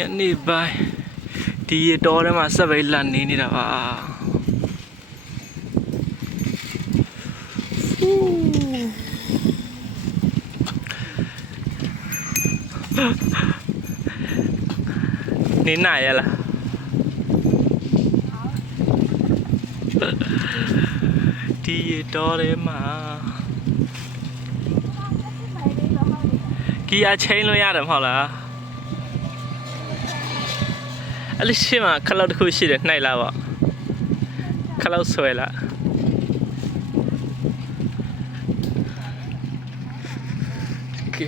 ညနေပိုင်းဒီရတော်ထဲမှာစက်ပဲလန့်နေနေတာပါဖူးနေနိုင်ရလားဒီရတော်ထဲမှာကီယာချိန်လို့ရတယ်မဟုတ်လား အဲ့လိုရှိမှခလောက်တစ်ခုရှိတယ်နှိုက်လာပေါ့ခလောက်ဆွဲလာကဲ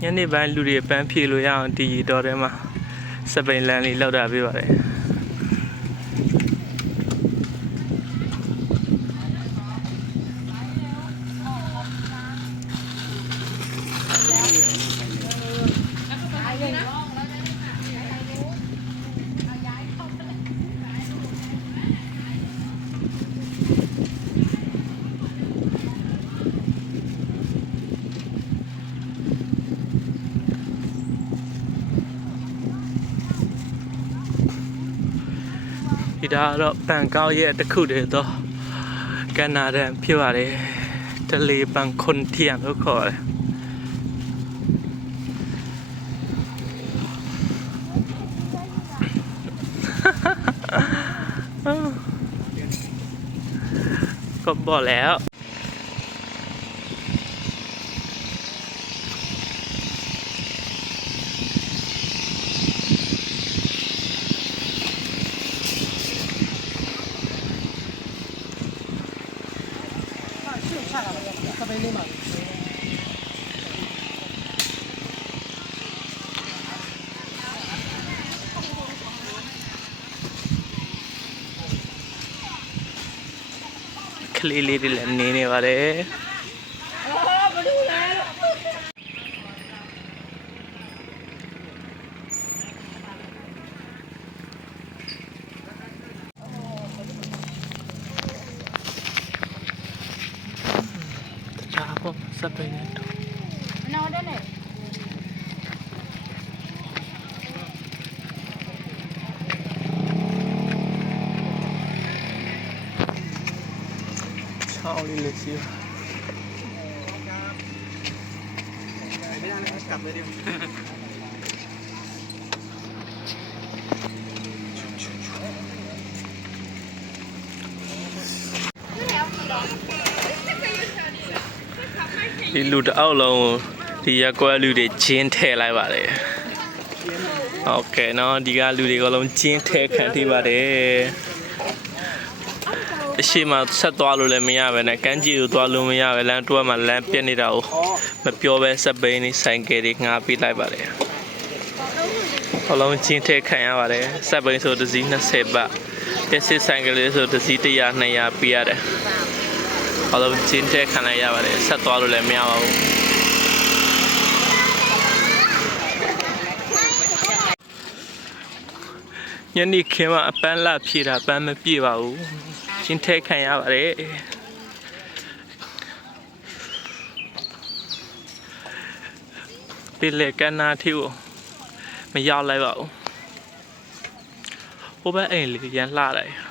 ညနေပိုင်းလူတွေပန်းဖြေလို့ရအောင်ဒီရီတော်ထဲမှာစပိန်လန်လေးလောက်တာပြပါတယ် ဒီဒါကတော့ပန်ကောက်ရဲ့တစ်ခုတည်းသောကနဒါဖြစ်ပါတယ်တလေပန်ခွန်တៀงလို့ခေါ်တယ်ก็บอกแล้ว ကလေးလေးတွေလည်းနေနေပါတယ်ဒါ ပေါ့စပင်းနဲ့တော့ နော်တဲ့နဲ့ ချောင်းလေးလေးစီ ဒီလူတစ်အောက်လုံးကိုဒီရက်ကွက်လူတွေဂျင်းထည့်လိုက်ပါတယ်ဟုတ်ကဲ့နော်ဒီကလူတွေအကုန်လုံးဂျင်းထည့်ခံထိပါတယ်အရှိမဆက်သွားလို့လည်းမရပဲနဲ့ကမ်းခြေကိုသွားလို့မရပဲလမ်းတွဲမှာလမ်းပြက်နေတာကိုမပြောပဲစက်ပိန်းနေဆိုင်ကယ်တွေငှားပေးလိုက်ပါတယ်အလုံးဂျင်းထည့်ခံရပါတယ်စက်ပိန်းဆိုတစ်စီး20ဘတ်ပြက်စစ်ဆိုင်ကယ်လေးဆိုတစ်စီး100 200ပေးရတယ် အလုံးဂျင်းထည့်ခံလိုက်ရပါတယ်ဆက်သွားလို့လည်းမရပါဘူးညနေခင်းမှာအပန်းလာဖြေတာပန်းမပြေပါဘူးရှင်းထဲခံရပါတယ်ဒီလေကနာထီကိုမရောက်လိုက်ပါဘူးဟိုဘက်အိမ်လေးရန်လှတယ်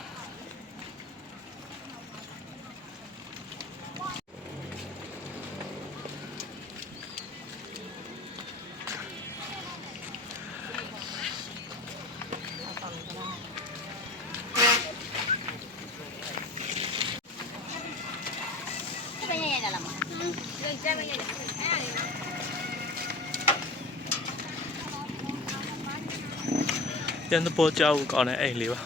တန်တဲ့ပေါ်ကြောက်ကောင်းတဲ့အိမ်လေးပါ